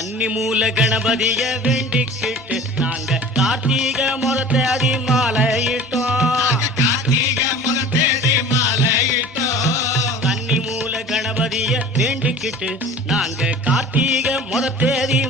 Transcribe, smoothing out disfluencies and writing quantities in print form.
கன்னி மூல கணபதிய வேண்டிக்கிட்டு நாங்க கார்த்திகை முகத்தேதி மாலையிட்டோம். கன்னி மூல கணபதிய வேண்டிக்கிட்டு நாங்க கார்த்திகை முகத்தேதி